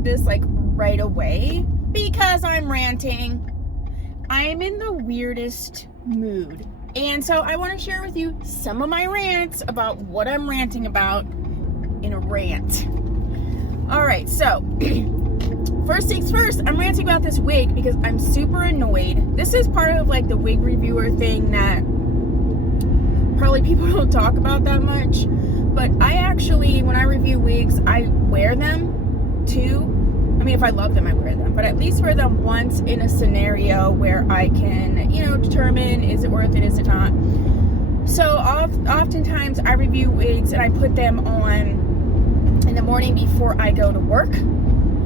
upload this like right away because I'm ranting. I'm in the weirdest mood. And so I want to share with you some of my rants about what I'm ranting about in a rant. All right, so first things first, I'm ranting about this wig because I'm super annoyed. This is part of like the wig reviewer thing that probably people don't talk about that much. But I actually, when I review wigs, I wear them too. I mean, if I love them, I wear them. But at least wear them once in a scenario where I can, you know, determine is it worth it, is it not. So oftentimes I review wigs and I put them on in the morning before I go to work.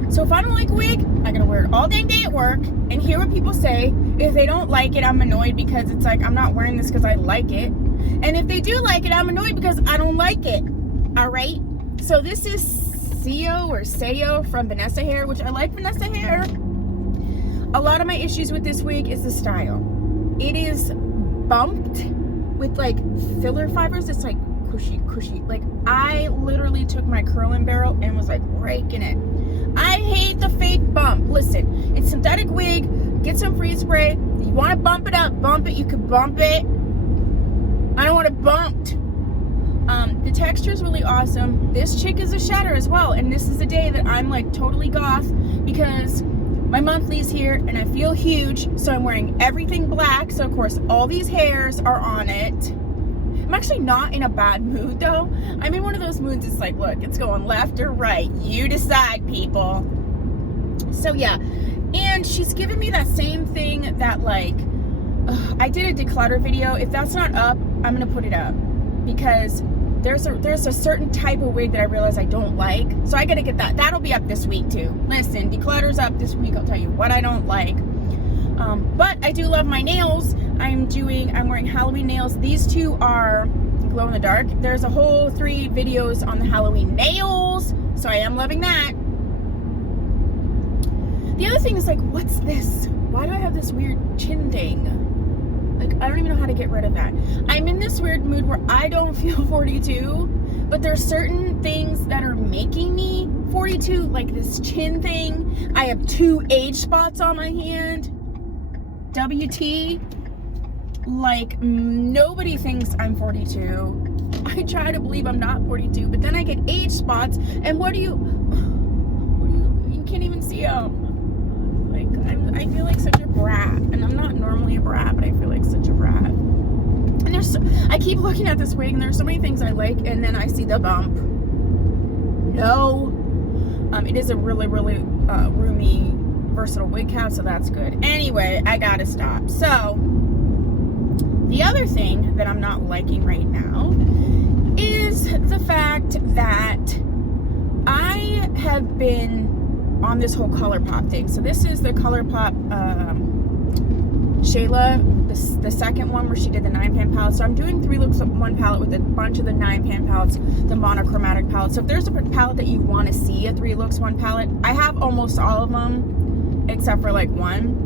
So if I don't like a wig, I'm gonna wear it all dang day at work and hear what people say. If they don't like it, I'm annoyed because it's like, I'm not wearing this because I like it. And if they do like it, I'm annoyed because I don't like it. All right? So this is Sayo from Vanessa Hair, which I like Vanessa Hair. A lot of my issues with this wig is the style. It is bumped with like filler fibers. It's like cushy. Like I literally took my curling barrel and was like raking it. I hate the fake bump. Listen, it's synthetic wig. Get some freeze spray. You want to bump it up, bump it. You can bump it. I don't want it bumped. The texture is really awesome. This chick is a shedder as well, and this is the day that I'm like totally goth because my monthly's here and I feel huge, so I'm wearing everything black. So of course all these hairs are on it. I'm actually not in a bad mood though. I'm in one of those moods. It's like, look, it's going left or right. You decide, people. So yeah, and she's giving me that same thing that like. I did a declutter video. If that's not up, I'm gonna put it up because there's a certain type of wig that I realize I don't like. So I gotta get that. That'll be up this week too. Listen, declutter's up this week. I'll tell you what I don't like. But I do love my nails. I'm wearing Halloween nails. These two are glow in the dark. There's a whole 3 videos on the Halloween nails. So I am loving that. The other thing is like, what's this? Why do I have this weird chin thing? Like, I don't even know how to get rid of that. I'm in this weird mood where I don't feel 42, but there's certain things that are making me 42, like this chin thing. I have 2 age spots on my hand. WT. Like, nobody thinks I'm 42. I try to believe I'm not 42, but then I get age spots, and you can't even see them. Like, I feel like such a brat, and I'm not normally a brat, but I feel like such a brat. And I keep looking at this wig, and there's so many things I like, and then I see the bump. No. It is a really, really roomy, versatile wig cap, so that's good. Anyway, I gotta stop. So, the other thing that I'm not liking right now is the fact that I have been on this whole ColourPop thing. So this is the ColourPop Shayla, the second one where she did the 9-pan palette. So I'm doing 3 looks of one palette with a bunch of the 9-pan palettes, the monochromatic palette. So if there's a palette that you want to see, a 3 looks 1 palette, I have almost all of them except for like 1.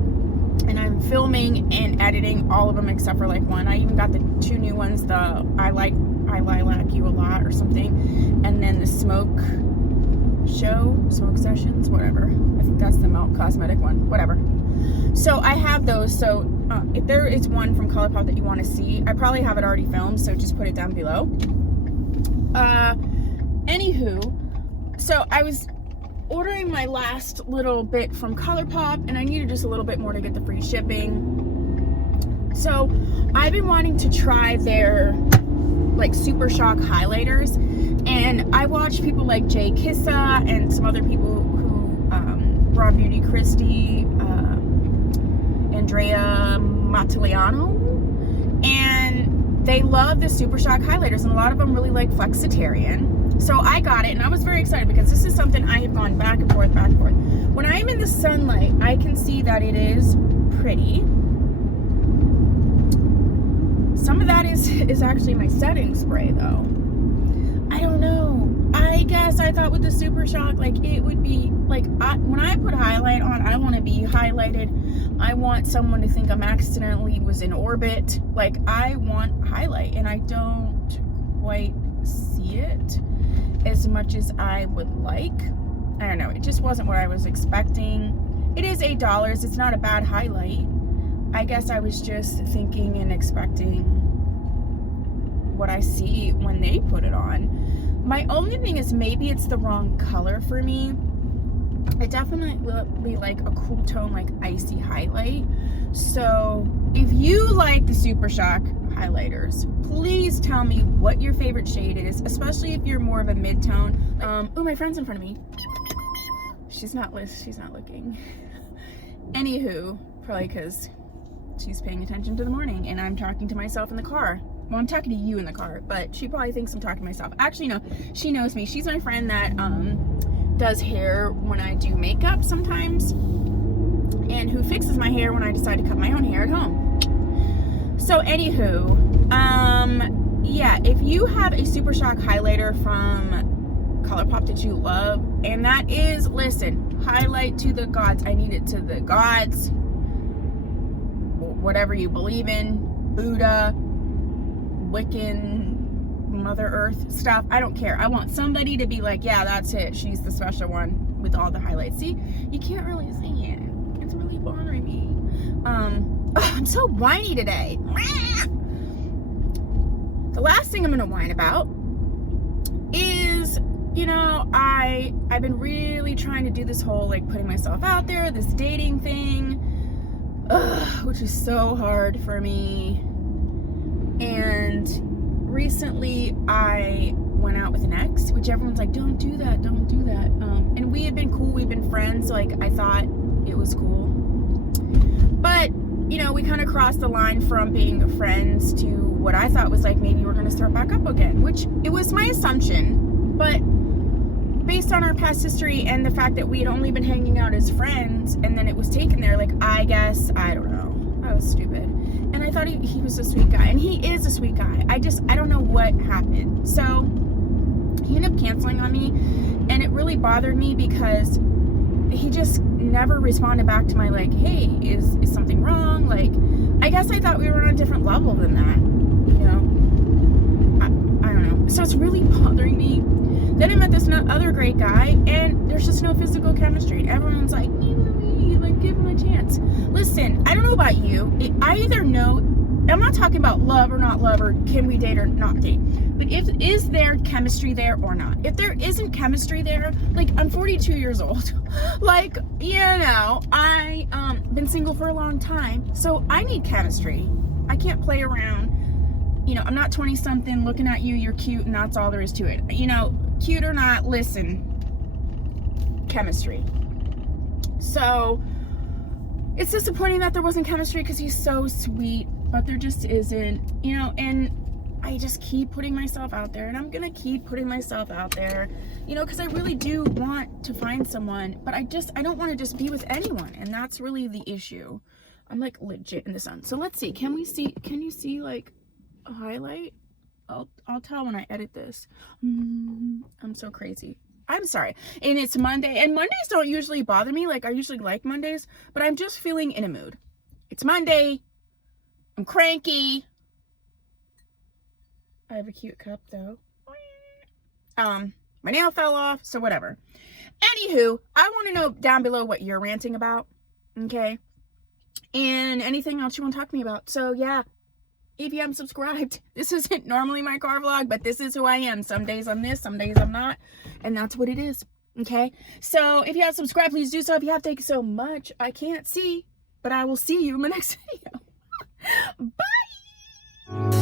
And I'm filming and editing all of them except for like 1. I even got the 2 new ones, the I Lilac You a Lot or something, and then the Smoke Sessions, whatever. I think that's the Melt Cosmetic one, whatever. So I have those. So if there is one from ColourPop that you want to see, I probably have it already filmed, so just put it down below. Anywho, so I was ordering my last little bit from ColourPop, and I needed just a little bit more to get the free shipping. So I've been wanting to try their like Super Shock highlighters, and I watch people like Jay Kissa and some other people who Raw Beauty Christie, Andrea Matiliano, and they love the Super Shock highlighters, and a lot of them really like Flexitarian. So I got it, and I was very excited because this is something I have gone back and forth. When I'm in the sunlight, I can see that it is pretty. Some of that is actually my setting spray though. I don't know. I guess I thought with the Super Shock, like it would be like, when I put highlight on, I want to be highlighted. I want someone to think I'm accidentally was in orbit. Like I want highlight, and I don't quite see it as much as I would like. I don't know, it just wasn't what I was expecting. It is $8. It's not a bad highlight. I guess I was just thinking and expecting what I see when they put it on. My only thing is maybe it's the wrong color for me. I definitely like a cool tone, like icy highlight. So if you like the Super Shock highlighters, please tell me what your favorite shade is, especially if you're more of a mid-tone. Oh, my friend's in front of me. She's not looking. Anywho, probably because she's paying attention to the morning and I'm talking to myself in the car. Well, I'm talking to you in the car, but she probably thinks I'm talking to myself. Actually, no, she knows me. She's my friend that does hair when I do makeup sometimes, and who fixes my hair when I decide to cut my own hair at home. So anywho, yeah, if you have a Super Shock highlighter from ColourPop that you love, and that is, listen, highlight to the gods. I need it to the gods, whatever you believe in, Buddha, Wiccan, Mother Earth stuff. I don't care. I want somebody to be like, yeah, that's it. She's the special one with all the highlights. See, you can't really see it. It's really bothering me. Oh, I'm so whiny today. The last thing I'm gonna whine about is, you know, I've been really trying to do this whole like putting myself out there, this dating thing, which is so hard for me. And recently I went out with an ex, which everyone's like, don't do that, don't do that. And we had been cool, we've been friends, so like I thought it was cool. But, you know, we kind of crossed the line from being friends to what I thought was like maybe we're gonna start back up again, which it was my assumption, but based on our past history and the fact that we had only been hanging out as friends and then it was taken there, like, I guess, I don't know, I was stupid. And I thought he was a sweet guy, and he is a sweet guy. I don't know what happened. So he ended up canceling on me, and it really bothered me because he just never responded back to my like, hey, is something wrong? Like, I guess I thought we were on a different level than that, you know? I don't know. So it's really bothering me. Then I met this other great guy, and there's just no physical chemistry. Everyone's like, like, give him a chance. Listen, I don't know about you. I either know, I'm not talking about love or not love, or can we date or not date, but is there chemistry there or not? If there isn't chemistry there, like, I'm 42 years old. Like, you know, I been single for a long time, so I need chemistry. I can't play around. You know, I'm not 20 something looking at you, you're cute, and that's all there is to it. You know, cute or not, listen, chemistry. So it's disappointing that there wasn't chemistry because he's so sweet, but there just isn't, you know. And I just keep putting myself out there, and I'm gonna keep putting myself out there, you know, because I really do want to find someone, but I don't want to just be with anyone, and that's really the issue. I'm like legit in the sun. So let's see, can you see like a highlight? I'll tell when I edit this. I'm so crazy. I'm sorry. And it's Monday, and Mondays don't usually bother me. Like, I usually like Mondays, but I'm just feeling in a mood. It's Monday. I'm cranky. I have a cute cup though. My nail fell off, so whatever. Anywho, I want to know down below what you're ranting about, okay? And anything else you want to talk to me about. So yeah, if you haven't subscribed, this isn't normally my car vlog, but this is who I am. Some days I'm this, some days I'm not, and that's what it is, okay? So if you haven't subscribed, please do so. If you have, thank you so much. I can't see, but I will see you in my next video. Bye!